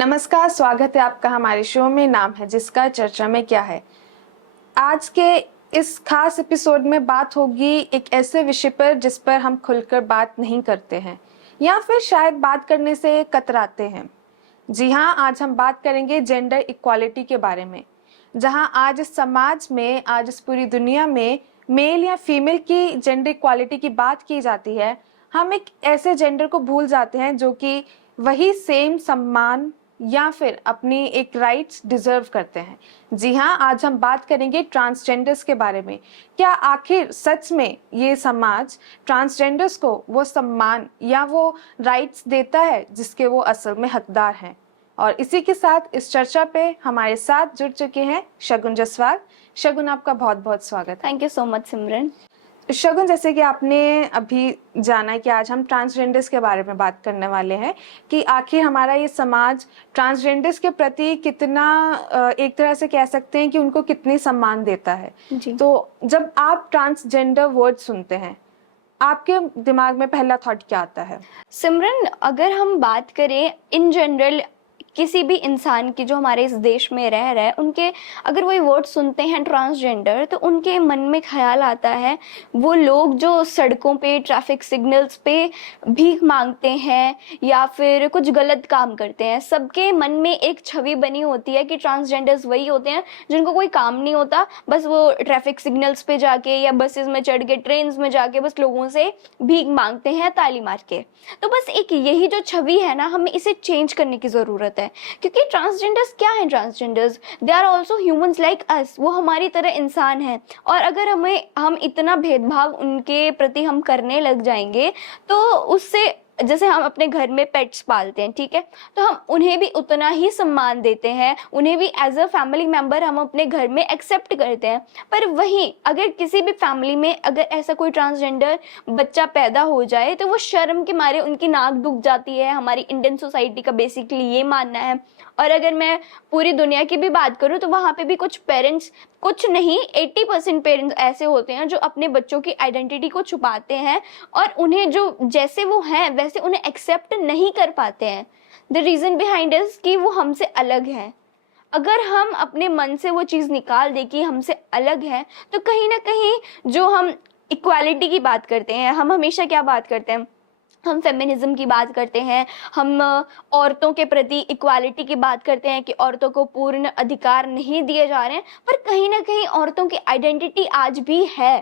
नमस्कार, स्वागत है आपका हमारे शो में। नाम है जिसका, चर्चा में क्या है। आज के इस खास एपिसोड में बात होगी एक ऐसे विषय पर जिस पर हम खुलकर बात नहीं करते हैं या फिर शायद बात करने से कतराते हैं। जी हाँ, आज हम बात करेंगे जेंडर इक्वालिटी के बारे में। जहां आज इस समाज में, आज इस पूरी दुनिया में मेल या फीमेल की जेंडर इक्वालिटी की बात की जाती है, हम एक ऐसे जेंडर को भूल जाते हैं जो कि वही सेम सम्मान या फिर अपनी एक राइट्स डिजर्व करते हैं। जी हाँ, आज हम बात करेंगे ट्रांसजेंडर्स के बारे में। क्या आखिर सच में ये समाज ट्रांसजेंडर्स को वो सम्मान या वो राइट्स देता है जिसके वो असल में हकदार हैं? और इसी के साथ इस चर्चा पे हमारे साथ जुड़ चुके हैं शगुन जसवाल। शगुन, आपका बहुत बहुत स्वागत। थैंक यू सो मच सिमरन। शगुन, जैसे कि आपने अभी जाना कि आज हम ट्रांसजेंडर्स के बारे में बात करने वाले हैं कि आखिर हमारा ये समाज ट्रांसजेंडर्स के प्रति कितना, एक तरह से कह सकते हैं कि उनको कितनी सम्मान देता है जी। तो जब आप ट्रांसजेंडर वर्ड सुनते हैं, आपके दिमाग में पहला थॉट क्या आता है? सिमरन, अगर हम बात करें इन जनरल किसी भी इंसान की जो हमारे इस देश में रह रहा है, उनके अगर वो वर्ड सुनते हैं ट्रांसजेंडर, तो उनके मन में ख्याल आता है वो लोग जो सड़कों पे, ट्रैफिक सिग्नल्स पे भीख मांगते हैं या फिर कुछ गलत काम करते हैं। सबके मन में एक छवि बनी होती है कि ट्रांसजेंडर्स वही होते हैं जिनको कोई काम नहीं होता, बस वो ट्रैफिक सिग्नल्स पे जाके या बसेस में चढ़ के, ट्रेन में जाके बस लोगों से भीख मांगते हैं ताली मार के। तो बस एक यही जो छवि है ना, हमें इसे चेंज करने की जरूरत है। क्योंकि ट्रांसजेंडर्स क्या हैं? Transgenders they are also humans like us. वो हमारी तरह इंसान हैं। और अगर हम इतना भेदभाव उनके प्रति हम करने लग जाएंगे तो उससे, जैसे हम अपने घर में पेट्स पालते हैं, ठीक है, तो हम उन्हें भी उतना ही सम्मान देते हैं, उन्हें भी एज अ फैमिली मेंबर हम अपने घर में एक्सेप्ट करते हैं। पर वहीं अगर किसी भी फैमिली में अगर ऐसा कोई ट्रांसजेंडर बच्चा पैदा हो जाए तो वो शर्म के मारे उनकी नाक दुख जाती है। हमारी इंडियन सोसाइटी का बेसिकली ये मानना है। और अगर मैं पूरी दुनिया की भी बात करूं तो वहाँ पे भी कुछ पेरेंट्स, कुछ नहीं 80% पेरेंट्स ऐसे होते हैं जो अपने बच्चों की आइडेंटिटी को छुपाते हैं और उन्हें जो जैसे वो हैं वैसे उन्हें एक्सेप्ट नहीं कर पाते हैं। द रीज़न बिहाइंड इज कि वो हमसे अलग है। अगर हम अपने मन से वो चीज़ निकाल दें कि हमसे अलग है, तो कहीं ना कहीं जो हम इक्वालिटी की बात करते हैं, हम हमेशा क्या बात करते हैं? हम फेमिनिज्म की बात करते हैं, हम औरतों के प्रति इक्वालिटी की बात करते हैं कि औरतों को पूर्ण अधिकार नहीं दिए जा रहे हैं। पर कहीं ना कहीं औरतों की आइडेंटिटी आज भी है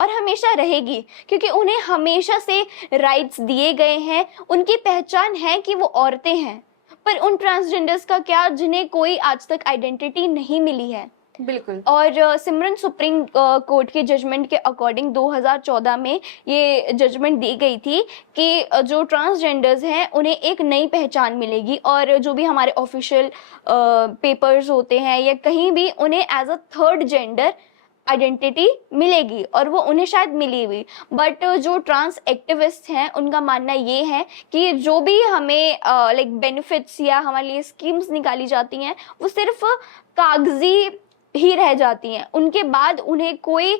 और हमेशा रहेगी, क्योंकि उन्हें हमेशा से राइट्स दिए गए हैं। उनकी पहचान है कि वो औरतें हैं। पर उन ट्रांसजेंडर्स का क्या, जिन्हें कोई आज तक आइडेंटिटी नहीं मिली है? बिल्कुल। और सिमरन, सुप्रीम कोर्ट के जजमेंट के अकॉर्डिंग 2014 में ये जजमेंट दी गई थी कि जो ट्रांसजेंडर्स हैं उन्हें एक नई पहचान मिलेगी और जो भी हमारे ऑफिशियल पेपर्स होते हैं या कहीं भी उन्हें as a third gender identity मिलेगी, और वो उन्हें शायद मिली हुई। बट जो ट्रांस एक्टिविस्ट हैं उनका मानना ये है कि जो भी हमें लाइक बेनिफिट्स या हमारे लिए स्कीम्स निकाली जाती हैं वो सिर्फ कागजी ही रह जाती हैं। उनके बाद उन्हें कोई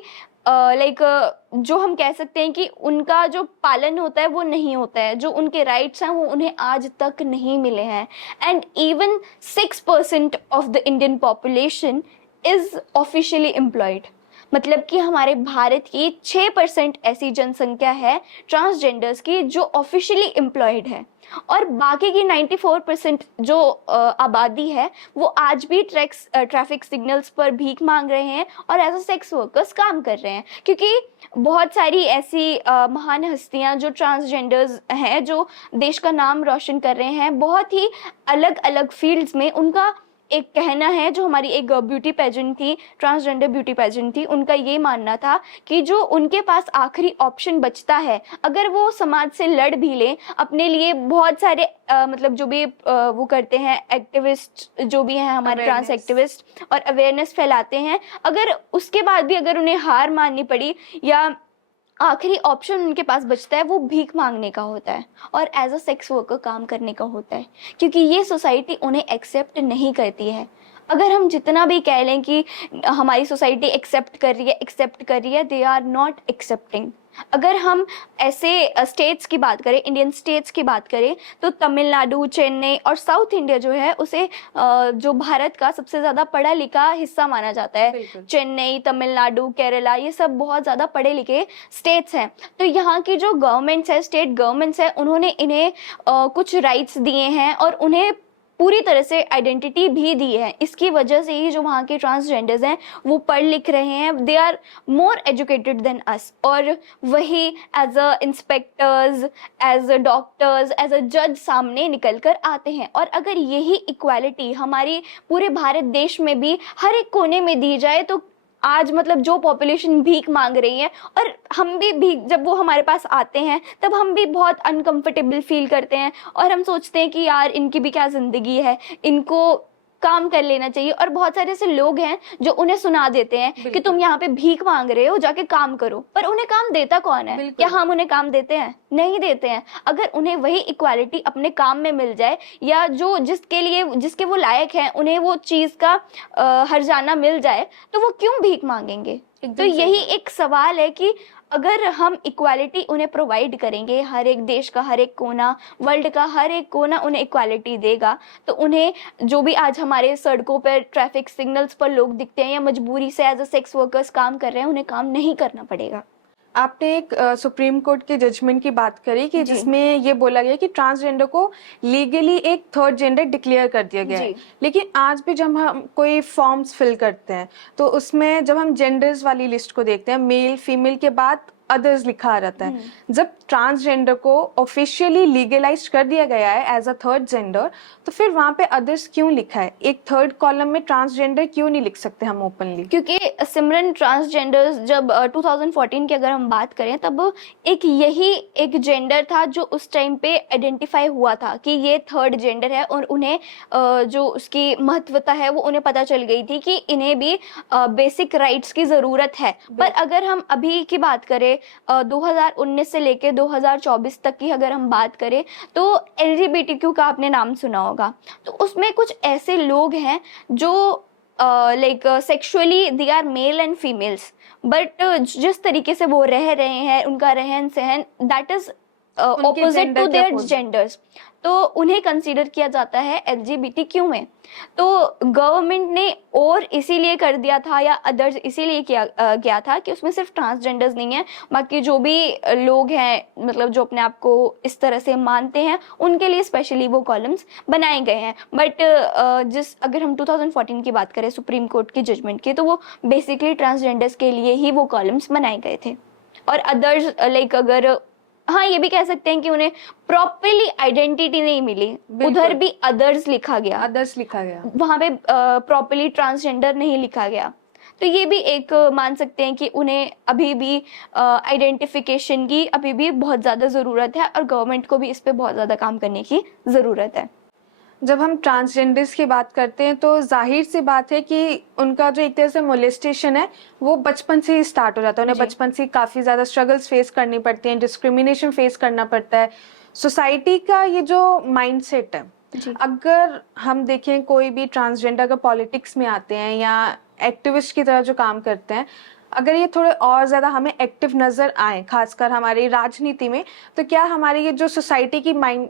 जो हम कह सकते हैं कि उनका जो पालन होता है वो नहीं होता है। जो उनके राइट्स हैं वो उन्हें आज तक नहीं मिले हैं। And even 6% of the Indian population is officially employed. मतलब कि हमारे भारत की 6% ऐसी जनसंख्या है ट्रांसजेंडर्स की जो ऑफिशियली एम्प्लॉयड है, और बाकी की 94% जो आबादी है वो आज भी ट्रैफिक सिग्नल्स पर भीख मांग रहे हैं और एज अ सेक्स वर्कर्स काम कर रहे हैं। क्योंकि बहुत सारी ऐसी महान हस्तियां जो ट्रांसजेंडर्स हैं, जो देश का नाम रोशन कर रहे हैं बहुत ही अलग अलग फील्ड्स में, उनका एक कहना है, जो हमारी एक ब्यूटी पेजेंट थी, ट्रांसजेंडर ब्यूटी पेजेंट थी, उनका ये मानना था कि जो उनके पास आखिरी ऑप्शन बचता है, अगर वो समाज से लड़ भी लें, अपने लिए बहुत सारे मतलब जो भी वो करते हैं, एक्टिविस्ट जो भी हैं हमारे ट्रांस एक्टिविस्ट, और अवेयरनेस फैलाते हैं, अगर उसके बाद भी अगर उन्हें हार माननी पड़ी या आखिरी ऑप्शन उनके पास बचता है, वो भीख मांगने का होता है और एज अ सेक्स वर्कर काम करने का होता है। क्योंकि ये सोसाइटी उन्हें एक्सेप्ट नहीं करती है। अगर हम जितना भी कह लें कि हमारी सोसाइटी एक्सेप्ट कर रही है, दे आर नॉट एक्सेप्टिंग। अगर हम ऐसे स्टेट्स की बात करें, इंडियन स्टेट्स की बात करें, तो तमिलनाडु, चेन्नई और साउथ इंडिया जो है उसे जो भारत का सबसे ज़्यादा पढ़ा लिखा हिस्सा माना जाता है। चेन्नई, तमिलनाडु, केरला, ये सब बहुत ज़्यादा पढ़े लिखे स्टेट्स हैं। तो यहाँ की जो गवर्नमेंट्स है, स्टेट गवर्नमेंट्स है, उन्होंने इन्हें कुछ राइट्स दिए हैं और उन्हें पूरी तरह से आइडेंटिटी भी दी है। इसकी वजह से ही जो वहाँ के ट्रांसजेंडर्स हैं वो पढ़ लिख रहे हैं, they are more educated than us. और वही as a inspectors, as a doctors, as a जज सामने निकल कर आते हैं। और अगर यही इक्वालिटी हमारी पूरे भारत देश में भी हर एक कोने में दी जाए, तो आज मतलब जो पॉपुलेशन भीख मांग रही है, और हम भी भीख, जब वो हमारे पास आते हैं तब हम भी बहुत अनकंफर्टेबल फील करते हैं और हम सोचते हैं कि यार इनकी भी क्या जिंदगी है, इनको काम कर लेना चाहिए। और बहुत सारे ऐसे लोग हैं जो उन्हें सुना देते हैं कि तुम यहाँ पे भीख मांग रहे हो, जाके काम करो। पर उन्हें काम देता कौन है? क्या हम उन्हें काम देते हैं? नहीं देते हैं। अगर उन्हें वही इक्वालिटी अपने काम में मिल जाए, या जो जिसके वो लायक हैं उन्हें वो चीज का हर्जाना मिल जाए, तो वो क्यों भीख मांगेंगे? तो यही एक सवाल है कि अगर हम इक्वालिटी उन्हें प्रोवाइड करेंगे, हर एक देश का हर एक कोना, वर्ल्ड का हर एक कोना उन्हें इक्वालिटी देगा, तो उन्हें जो भी आज हमारे सड़कों पर ट्रैफिक सिग्नल्स पर लोग दिखते हैं या मजबूरी से एज अ सेक्स वर्कर्स काम कर रहे हैं, उन्हें काम नहीं करना पड़ेगा। आपने एक सुप्रीम कोर्ट के जजमेंट की बात करी कि जिसमें ये बोला गया कि ट्रांसजेंडर को लीगली एक थर्ड जेंडर डिक्लेयर कर दिया गया है। लेकिन आज भी जब हम कोई फॉर्म्स फिल करते हैं तो उसमें जब हम जेंडर्स वाली लिस्ट को देखते हैं, मेल फीमेल के बाद अदर्स लिखा रहता है। जब ट्रांसजेंडर को ऑफिशियली लीगलाइज कर दिया गया है एज अ थर्ड जेंडर, तो फिर वहाँ पे अदर्स क्यों लिखा है? एक थर्ड कॉलम में ट्रांसजेंडर क्यों नहीं लिख सकते हम ओपनली? क्योंकि सिमरन, ट्रांसजेंडर्स जब 2014 की अगर हम बात करें, तब यही एक जेंडर था जो उस टाइम पे आइडेंटिफाई हुआ था कि ये थर्ड जेंडर है, और उन्हें जो उसकी महत्वता है वो उन्हें पता चल गई थी कि इन्हें भी बेसिक राइट्स की ज़रूरत है। पर अगर हम अभी की बात करें, 2019 से लेके 2024 तक की अगर हम बात करें, तो LGBTQ का आपने नाम सुना होगा। तो उसमें कुछ ऐसे लोग हैं जो like sexually they are male and females, but जिस तरीके से वो रह रहे हैं, उनका रहन सहन, that is opposite to their genders, तो उन्हें कंसीडर किया जाता है LGBTQ में। तो गवर्नमेंट ने और इसीलिए कर दिया था, या अदर्स इसीलिए किया गया था कि उसमें सिर्फ ट्रांसजेंडर्स नहीं है, बाकी जो भी लोग हैं, मतलब जो अपने आप को इस तरह से मानते हैं, उनके लिए स्पेशली वो कॉलम्स बनाए गए हैं। बट अगर हम 2014 की बात करें सुप्रीम कोर्ट की जजमेंट की, तो वो बेसिकली ट्रांसजेंडर्स के लिए ही वो कॉलम्स बनाए गए थे। और अदर्स लाइक, अगर हाँ, ये भी कह सकते हैं कि उन्हें प्रॉपरली आइडेंटिटी नहीं मिली, उधर भी अदर्स लिखा गया, वहां पे प्रॉपरली ट्रांसजेंडर नहीं लिखा गया। तो ये भी एक मान सकते हैं कि उन्हें अभी भी आइडेंटिफिकेशन की अभी भी बहुत ज़्यादा ज़रूरत है, और गवर्नमेंट को भी इस पे बहुत ज़्यादा काम करने की ज़रूरत है। जब हम ट्रांसजेंडर्स की बात करते हैं तो जाहिर सी बात है कि उनका जो एक तरह से मोलेस्टेशन है वो बचपन से ही स्टार्ट हो जाता है। उन्हें बचपन से काफ़ी ज़्यादा स्ट्रगल्स फेस करनी पड़ती हैं, डिस्क्रिमिनेशन फेस करना पड़ता है। सोसाइटी का ये जो माइंडसेट है, अगर हम देखें कोई भी ट्रांसजेंडर अगर पॉलिटिक्स में आते हैं या एक्टिविस्ट की तरह जो काम करते हैं, अगर ये थोड़े और ज़्यादा हमें एक्टिव नज़र आए, खासकर हमारी राजनीति में, तो क्या हमारी ये जो सोसाइटी की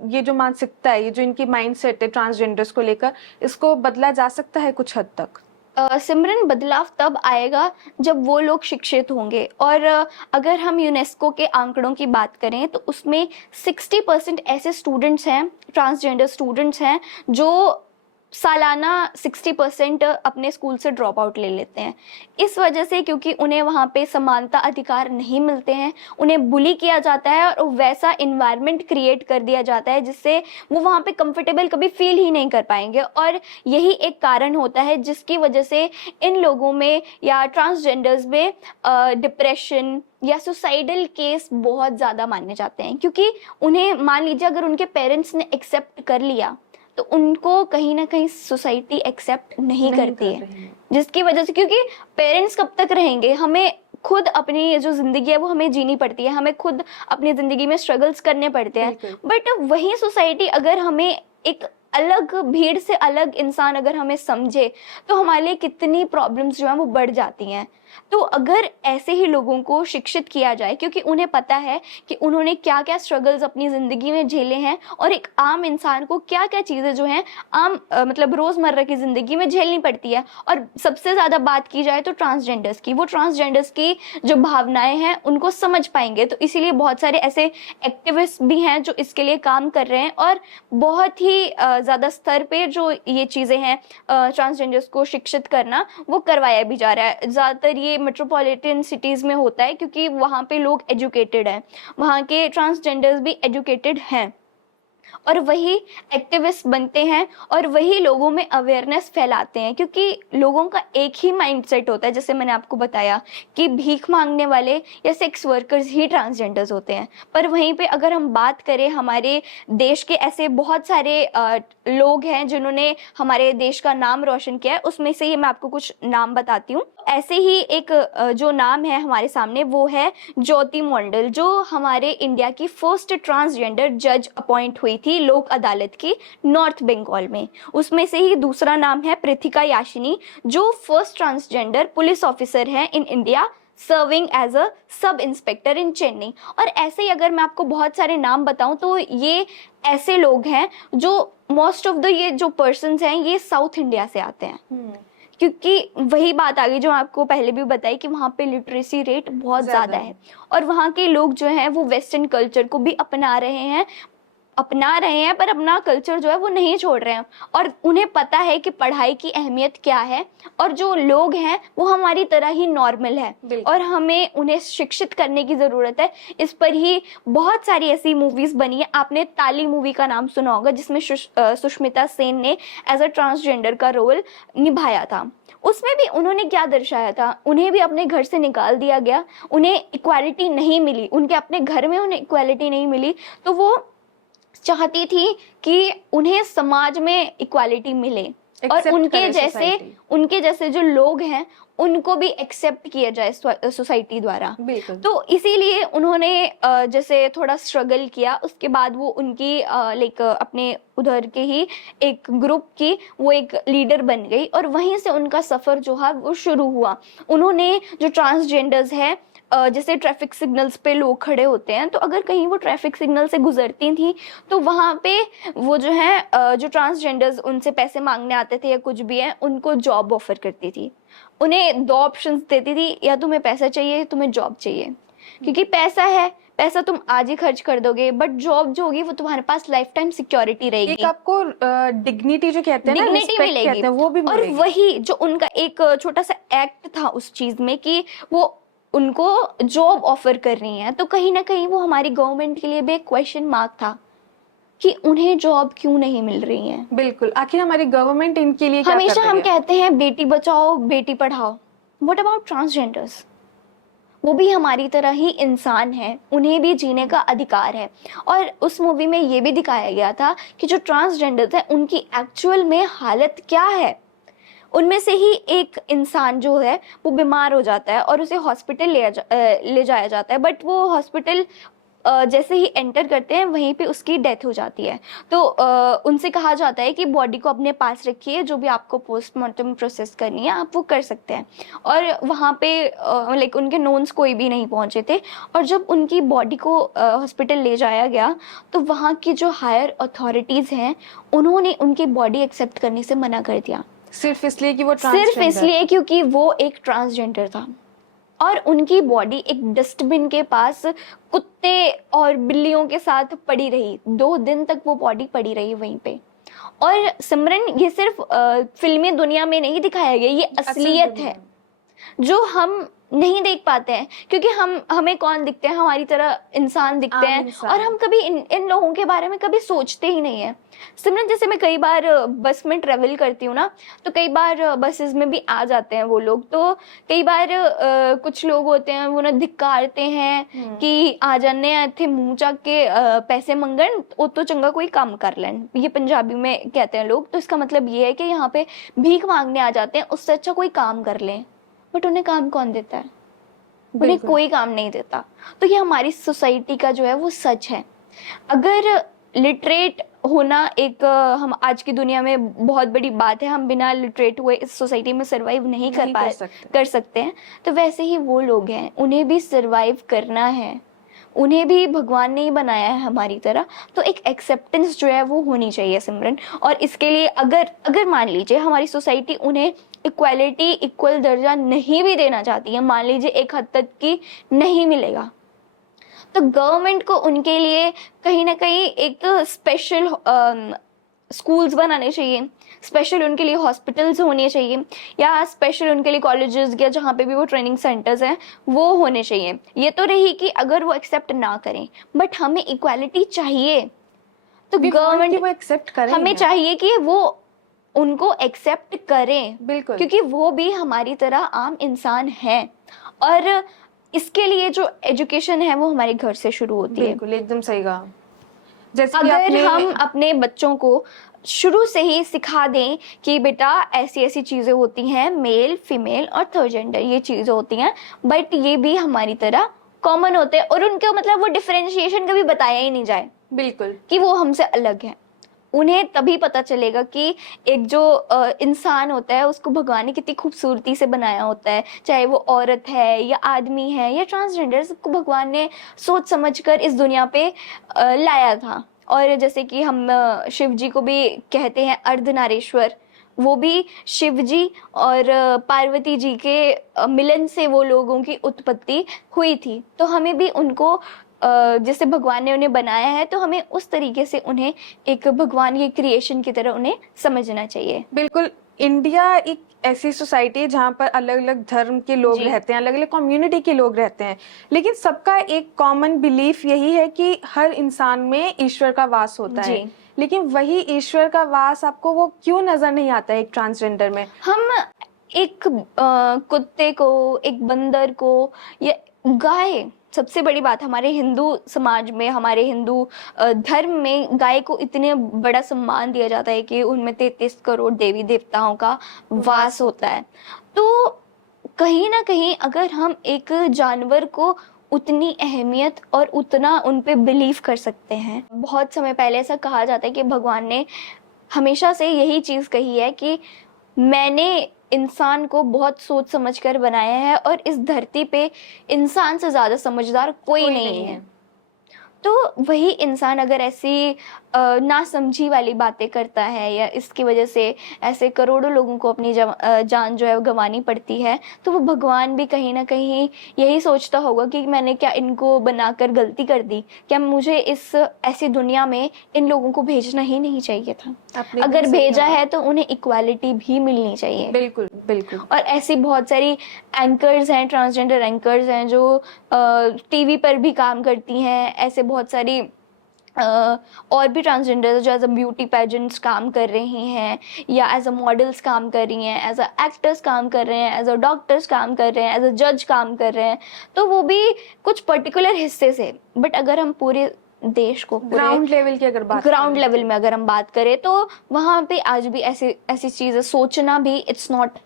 ये जो मानसिकता है, ये जो इनकी माइंडसेट है ट्रांसजेंडर्स को लेकर, इसको बदला जा सकता है कुछ हद तक? सिमरन, बदलाव तब आएगा जब वो लोग शिक्षित होंगे। और अगर हम यूनेस्को के आंकड़ों की बात करें, तो उसमें 60% ऐसे स्टूडेंट्स हैं, ट्रांसजेंडर स्टूडेंट्स हैं, जो सालाना 60% अपने स्कूल से ड्रॉप आउट ले लेते हैं। इस वजह से, क्योंकि उन्हें वहाँ पे समानता अधिकार नहीं मिलते हैं, उन्हें बुली किया जाता है और वैसा इन्वायरमेंट क्रिएट कर दिया जाता है जिससे वो वहाँ पे कंफर्टेबल कभी फील ही नहीं कर पाएंगे। और यही एक कारण होता है जिसकी वजह से इन लोगों में या ट्रांसजेंडर्स में डिप्रेशन या सुसाइडल केस बहुत ज़्यादा माने जाते हैं। क्योंकि उन्हें, मान लीजिए अगर उनके पेरेंट्स ने एक्सेप्ट कर लिया, तो उनको कहीं ना कहीं सोसाइटी एक्सेप्ट नहीं करती है, जिसकी वजह से, क्योंकि पेरेंट्स कब तक रहेंगे, हमें खुद अपनी जो जिंदगी है वो हमें जीनी पड़ती है, हमें खुद अपनी जिंदगी में स्ट्रगल्स करने पड़ते हैं। बट वही सोसाइटी अगर हमें एक अलग भीड़ से अलग इंसान अगर हमें समझे तो हमारे लिए कितनी प्रॉब्लम्स जो है वो बढ़ जाती हैं। तो अगर ऐसे ही लोगों को शिक्षित किया जाए, क्योंकि उन्हें पता है कि उन्होंने क्या क्या स्ट्रगल्स अपनी ज़िंदगी में झेले हैं और एक आम इंसान को क्या क्या चीज़ें जो हैं आम मतलब रोज़मर्रा की ज़िंदगी में झेलनी पड़ती है। और सबसे ज़्यादा बात की जाए तो ट्रांसजेंडर्स की, वो ट्रांसजेंडर्स की जो भावनाएं हैं उनको समझ पाएंगे। तो इसीलिए बहुत सारे ऐसे एक्टिविस्ट भी हैं जो इसके लिए काम कर रहे हैं और बहुत ही ज़्यादा स्तर पे जो ये चीज़ें हैं ट्रांसजेंडर्स को शिक्षित करना वो करवाया भी जा रहा है। ज़्यादातर ये मेट्रोपॉलिटन सिटीज़ में होता है क्योंकि वहाँ पे लोग एजुकेटेड हैं, वहाँ के ट्रांसजेंडर्स भी एजुकेटेड हैं और वही एक्टिविस्ट बनते हैं और वही लोगों में अवेयरनेस फैलाते हैं। क्योंकि लोगों का एक ही माइंडसेट होता है, जैसे मैंने आपको बताया कि भीख मांगने वाले या सेक्स वर्कर्स ही ट्रांसजेंडर्स होते हैं। पर वहीं पे अगर हम बात करें, हमारे देश के ऐसे बहुत सारे लोग हैं जिन्होंने हमारे देश का नाम रोशन किया है, उसमें से ही मैं आपको कुछ नाम बताती हूँ। ऐसे ही एक जो नाम है हमारे सामने वो है ज्योति मंडल, जो हमारे इंडिया की फर्स्ट ट्रांसजेंडर जज अपॉइंट हुई थी लोक अदालत की नॉर्थ बंगाल में। उसमें से ही दूसरा नाम है पृथिका याशिनी, जो फर्स्ट ट्रांसजेंडर पुलिस ऑफिसर है in India, serving as a sub inspector इन चेन्नई। और ऐसे ही अगर मैं आपको बहुत सारे नाम बताऊं तो ये ऐसे लोग हैं जो मोस्ट ऑफ द ये जो पर्सन्स हैं ये साउथ इंडिया से आते हैं। क्योंकि वही बात आ गई जो आपको पहले भी बताई कि वहाँ पे लिटरेसी रेट बहुत ज़्यादा है और वहाँ के लोग जो हैं वो वेस्टर्न कल्चर को भी अपना रहे हैं पर अपना कल्चर जो है वो नहीं छोड़ रहे हैं। और उन्हें पता है कि पढ़ाई की अहमियत क्या है और जो लोग हैं वो हमारी तरह ही नॉर्मल है और हमें उन्हें शिक्षित करने की ज़रूरत है। इस पर ही बहुत सारी ऐसी मूवीज़ बनी है। आपने ताली मूवी का नाम सुना होगा जिसमें सुष्मिता सेन ने एज अ ट्रांसजेंडर का रोल निभाया था। उसमें भी उन्होंने क्या दर्शाया था, उन्हें भी अपने घर से निकाल दिया गया, उन्हें इक्वालिटी नहीं मिली, उनके अपने घर में उन्हें इक्वालिटी नहीं मिली, तो वो चाहती थी कि उन्हें समाज में इक्वालिटी मिले और उनके जैसे जो लोग हैं उनको भी एक्सेप्ट किया जाए सोसाइटी द्वारा। तो इसीलिए उन्होंने जैसे थोड़ा स्ट्रगल किया, उसके बाद वो उनकी लाइक अपने उधर के ही एक ग्रुप की वो एक लीडर बन गई और वहीं से उनका सफ़र जो है वो शुरू हुआ। उन्होंने जो ट्रांसजेंडर्स है जैसे ट्रैफिक सिग्नल्स पे लोग खड़े होते हैं, तो अगर कहीं वो ट्रैफिक सिग्नल से गुजरती थी तो वहाँ पे वो जो है जो ट्रांसजेंडर्स उनसे पैसे मांगने आते थे या कुछ भी है उनको जॉब ऑफर करती थी। उन्हें 2 ऑप्शंस देती थी, या तुम्हें पैसा चाहिए तुम्हें जॉब चाहिए। क्योंकि पैसा तुम आज ही खर्च कर दोगे, बट जॉब जो होगी वो तुम्हारे पास लाइफ टाइम सिक्योरिटी रहेगी, एक आपको डिग्निटी जो कहते हैं ना, डिग्निटी मिलेगी, कहते हैं, वो भी और वही जो उनका एक छोटा सा एक्ट था उस चीज में कि वो उनको जॉब ऑफर कर रही हैं, तो कहीं ना कहीं वो हमारी गवर्नमेंट के लिए भी एक क्वेश्चन मार्क था कि उन्हें जॉब क्यों नहीं मिल रही है। बिल्कुल, आखिर हमारी गवर्नमेंट इनके लिए क्या कर हमेशा रही हम है? कहते हैं Beti Bachao Beti Padhao, what about transgenders? वो भी हमारी तरह ही इंसान है, उन्हें भी जीने का अधिकार है। और उस मूवी में ये भी दिखाया गया था कि जो ट्रांसजेंडर्स हैं उनकी एक्चुअल में हालत क्या है। उनमें से ही एक इंसान जो है वो बीमार हो जाता है और उसे हॉस्पिटल ले जाया जाता है, बट वो हॉस्पिटल जैसे ही एंटर करते हैं वहीं पे उसकी डेथ हो जाती है। तो उनसे कहा जाता है कि बॉडी को अपने पास रखिए, जो भी आपको पोस्टमार्टम प्रोसेस करनी है आप वो कर सकते हैं। और वहाँ पे लाइक उनके नोन्स कोई भी नहीं पहुँचे थे, और जब उनकी बॉडी को हॉस्पिटल ले जाया गया तो वहाँ की जो हायर अथॉरिटीज़ हैं उन्होंने उनकी बॉडी एक्सेप्ट करने से मना कर दिया, सिर्फ इसलिए क्योंकि वो एक ट्रांसजेंडर था। और उनकी बॉडी एक डस्टबिन के पास कुत्ते और बिल्लियों के साथ पड़ी रही, 2 दिन तक वो बॉडी पड़ी रही वहीं पे। और सिमरन, ये सिर्फ फिल्मी दुनिया में नहीं दिखाया गया, ये असलियत है जो हम नहीं देख पाते हैं, क्योंकि हमें कौन दिखते हैं, हमारी तरह इंसान दिखते हैं, और हम कभी इन लोगों के बारे में कभी सोचते ही नहीं है। सिमरन, जैसे मैं कई बार बस में ट्रेवल करती हूँ ना, तो कई बार बसेस में भी आ जाते हैं वो लोग, तो कई बार कुछ लोग होते हैं वो ना धिक्कारते हैं कि आ जाने आए थे मुंह चाक के पैसे मंगन वो तो चंगा कोई काम कर लें, ये पंजाबी में कहते हैं लोग। तो इसका मतलब ये है कि यहाँ पे भीख मांगने आ जाते हैं, उससे अच्छा कोई काम कर लें, बट उन्हें काम कौन देता है? उन्हें कोई काम नहीं देता। तो ये हमारी सोसाइटी का जो है वो सच है। अगर लिटरेट होना एक हम आज की दुनिया में बहुत बड़ी बात है। हम बिना लिटरेट हुए इस सोसाइटी में सरवाइव नहीं कर सकते हैं। तो वैसे ही वो लोग हैं, उन्हें भी सरवाइव करना है, उन्हें भी भगवान ने ही बनाया है हमारी तरह। तो एक एक्सेप्टेंस जो है वो होनी चाहिए सिमरन। और इसके लिए अगर मान लीजिए हमारी सोसाइटी उन्हें इक्वालिटी, इक्वल दर्जा नहीं भी देना चाहती है, मान लीजिए एक हद तक की नहीं मिलेगा, तो गवर्नमेंट को उनके लिए कहीं ना कहीं एक स्पेशल स्कूल्स बनाने चाहिए, स्पेशल उनके लिए हॉस्पिटल्स होने चाहिए, या स्पेशल उनके लिए कॉलेजेस या जहाँ पे भी वो ट्रेनिंग सेंटर्स हैं वो होने चाहिए। ये तो रही कि अगर वो एक्सेप्ट ना करें, बट हमें इक्वालिटी चाहिए, तो गवर्नमेंट वो एक्सेप्ट करें, हमें चाहिए कि वो उनको एक्सेप्ट करें, बिल्कुल, क्योंकि वो भी हमारी तरह आम इंसान हैं। और इसके लिए जो एजुकेशन है वो हमारे घर से शुरू होती है। बिल्कुल, एकदम सही कहा। जैसे अगर हम अपने बच्चों को शुरू से ही सिखा दें कि बेटा ऐसी ऐसी चीजें होती हैं, मेल, फीमेल और थर्ड जेंडर ये चीजें होती हैं, बट ये भी हमारी तरह कॉमन होते हैं, और उनके मतलब वो डिफरेंशिएशन कभी बताया ही नहीं जाए, बिल्कुल, कि वो हमसे अलग है, उन्हें तभी पता चलेगा कि एक जो इंसान होता है उसको भगवान ने कितनी खूबसूरती से बनाया होता है, चाहे वो औरत है या आदमी है या ट्रांसजेंडर, सबको भगवान ने सोच समझकर इस दुनिया पे लाया था। और जैसे कि हम शिव जी को भी कहते हैं अर्धनारीश्वर, वो भी शिव जी और पार्वती जी के मिलन से वो लोगों की उत्पत्ति हुई थी। तो हमें भी उनको जैसे भगवान ने उन्हें बनाया है, तो हमें उस तरीके से उन्हें एक भगवान की क्रिएशन की तरह उन्हें समझना चाहिए। बिल्कुल। इंडिया एक ऐसी सोसाइटी है जहाँ पर अलग अलग धर्म के लोग रहते हैं, अलग अलग कम्युनिटी के लोग रहते हैं, लेकिन सबका एक कॉमन बिलीफ यही है कि हर इंसान में ईश्वर का वास होता है। लेकिन वही ईश्वर का वास आपको वो क्यों नजर नहीं आता है एक ट्रांसजेंडर में? हम एक कुत्ते को, एक बंदर को, या गाय, सबसे बड़ी बात हमारे हिंदू समाज में, हमारे हिंदू धर्म में गाय को इतने बड़ा सम्मान दिया जाता है कि उनमें 33 करोड़ देवी देवताओं का वास होता है। तो कहीं ना कहीं अगर हम एक जानवर को उतनी अहमियत और उतना उन पे बिलीव कर सकते हैं, बहुत समय पहले ऐसा कहा जाता है कि भगवान ने हमेशा से यही चीज कही है कि मैंने इंसान को बहुत सोच समझ कर बनाया है, और इस धरती पे इंसान से ज्यादा समझदार कोई नहीं है। तो वही इंसान अगर ऐसी नासमझी वाली बातें करता है, या इसकी वजह से ऐसे करोड़ों लोगों को अपनी जान जो है गंवानी पड़ती है, तो वो भगवान भी कहीं ना कहीं यही सोचता होगा कि मैंने क्या इनको बनाकर गलती कर दी, क्या मुझे इस ऐसी दुनिया में इन लोगों को भेजना ही नहीं चाहिए था। अगर भेजा है तो उन्हें इक्वालिटी भी मिलनी चाहिए। बिल्कुल बिल्कुल। और ऐसी बहुत सारी एंकर्स हैं, ट्रांसजेंडर एंकर्स हैं जो टीवी पर भी काम करती हैं, ऐसे बहुत सारी और भी ट्रांसजेंडर जो एज अ ब्यूटी पेजेंट्स काम कर रही हैं, या एज अ मॉडल्स काम कर रही हैं, एज अ एक्टर्स काम कर रहे हैं, एज अ डॉक्टर्स काम कर रहे हैं, एज अ जज काम कर रहे हैं। तो वो भी कुछ पर्टिकुलर हिस्से से, बट अगर हम पूरे देश को ग्राउंड लेवल की ग्राउंड लेवल में अगर हम बात करें, तो वहाँ पे आज भी ऐसी चीजें सोचना भी इट्स नॉट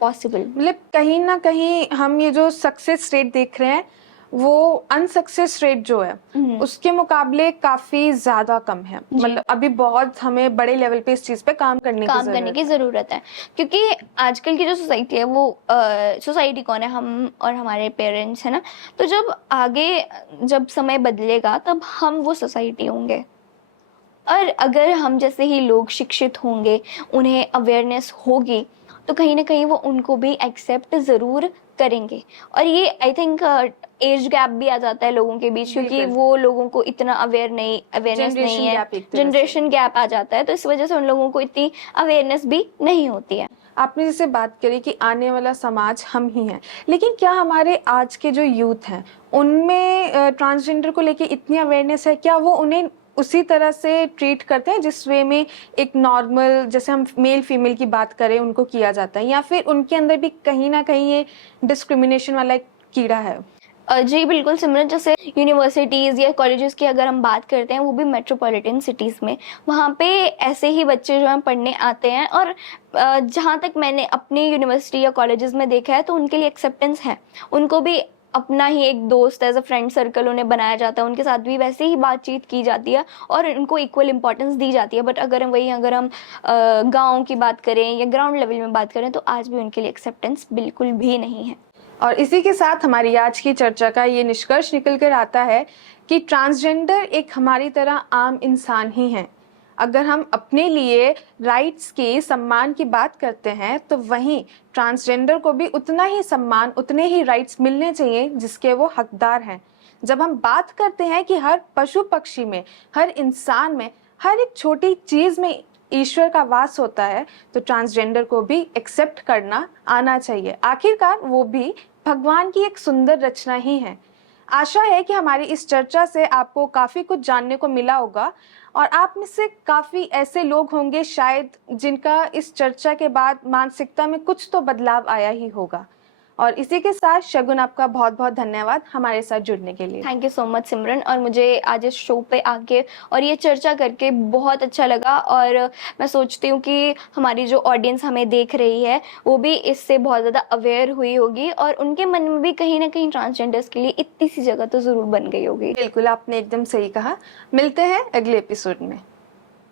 पॉसिबल। मतलब कहीं ना कहीं हम ये जो सक्सेस रेट देख रहे हैं, वो अनसक्सेस रेट जो है उसके मुकाबले काफी ज्यादा कम है। मतलब अभी बहुत हमें बड़े लेवल पे इस चीज पे काम करने की जरूरत है, क्योंकि आजकल की जो सोसाइटी है वो सोसाइटी कौन है, हम और हमारे पेरेंट्स है ना। तो जब समय बदलेगा तब हम वो सोसाइटी होंगे, और अगर हम जैसे ही लोग शिक्षित होंगे, उन्हें अवेयरनेस होगी, तो कहीं ना कहीं वो उनको भी एक्सेप्ट जरूर करेंगे। और ये आई थिंक एज गैप भी आ जाता है लोगों के बीच, क्योंकि वो लोगों को इतना अवेयरनेस नहीं है, जनरेशन गैप आ जाता है, तो इस वजह से उन लोगों को इतनी अवेयरनेस भी नहीं होती है। आपने जैसे बात करी कि आने वाला समाज हम ही हैं, लेकिन क्या हमारे आज के जो यूथ हैं उनमें ट्रांसजेंडर को लेके इतनी अवेयरनेस है? क्या वो उन्हें उसी तरह से ट्रीट करते हैं जिस वे में एक नॉर्मल, जैसे हम मेल फीमेल की बात करें, उनको किया जाता है, या फिर उनके अंदर भी कहीं ना कहीं ये डिस्क्रिमिनेशन वाला एक कीड़ा है? जी बिल्कुल सिमरन, जैसे यूनिवर्सिटीज़ या कॉलेजेस की अगर हम बात करते हैं, वो भी मेट्रोपॉलिटन सिटीज़ में, वहाँ पे ऐसे ही बच्चे जो हैं पढ़ने आते हैं। और जहाँ तक मैंने अपनी यूनिवर्सिटी या कॉलेजेस में देखा है, तो उनके लिए एक्सेप्टेंस है, उनको भी अपना ही एक दोस्त एज अ फ्रेंड सर्कल उन्हें बनाया जाता है, उनके साथ भी वैसे ही बातचीत की जाती है और उनको इक्वल इंपॉर्टेंस दी जाती है। बट अगर हम गाँव की बात करें या ग्राउंड लेवल में बात करें तो आज भी उनके लिए एक्सेप्टेंस बिल्कुल भी नहीं है। और इसी के साथ हमारी आज की चर्चा का ये निष्कर्ष निकल कर आता है कि ट्रांसजेंडर एक हमारी तरह आम इंसान ही हैं। अगर हम अपने लिए राइट्स की सम्मान की बात करते हैं तो वहीं ट्रांसजेंडर को भी उतना ही सम्मान, उतने ही राइट्स मिलने चाहिए जिसके वो हकदार हैं। जब हम बात करते हैं कि हर पशु पक्षी में, हर इंसान में, हर एक छोटी चीज़ में ईश्वर का वास होता है, तो ट्रांसजेंडर को भी एक्सेप्ट करना आना चाहिए। आखिरकार वो भी भगवान की एक सुंदर रचना ही है। आशा है कि हमारी इस चर्चा से आपको काफ़ी कुछ जानने को मिला होगा और आप में से काफ़ी ऐसे लोग होंगे शायद जिनका इस चर्चा के बाद मानसिकता में कुछ तो बदलाव आया ही होगा। और इसी के साथ शगुन, आपका बहुत बहुत धन्यवाद हमारे साथ जुड़ने के लिए। थैंक यू सो मच सिमरन, और मुझे आज इस शो पे आके और ये चर्चा करके बहुत अच्छा लगा। और मैं सोचती हूँ कि हमारी जो ऑडियंस हमें देख रही है वो भी इससे बहुत ज़्यादा अवेयर हुई होगी और उनके मन में भी कहीं ना कहीं ट्रांसजेंडर्स के लिए इतनी सी जगह तो ज़रूर बन गई होगी। बिल्कुल, आपने एकदम सही कहा। मिलते हैं अगले एपिसोड में।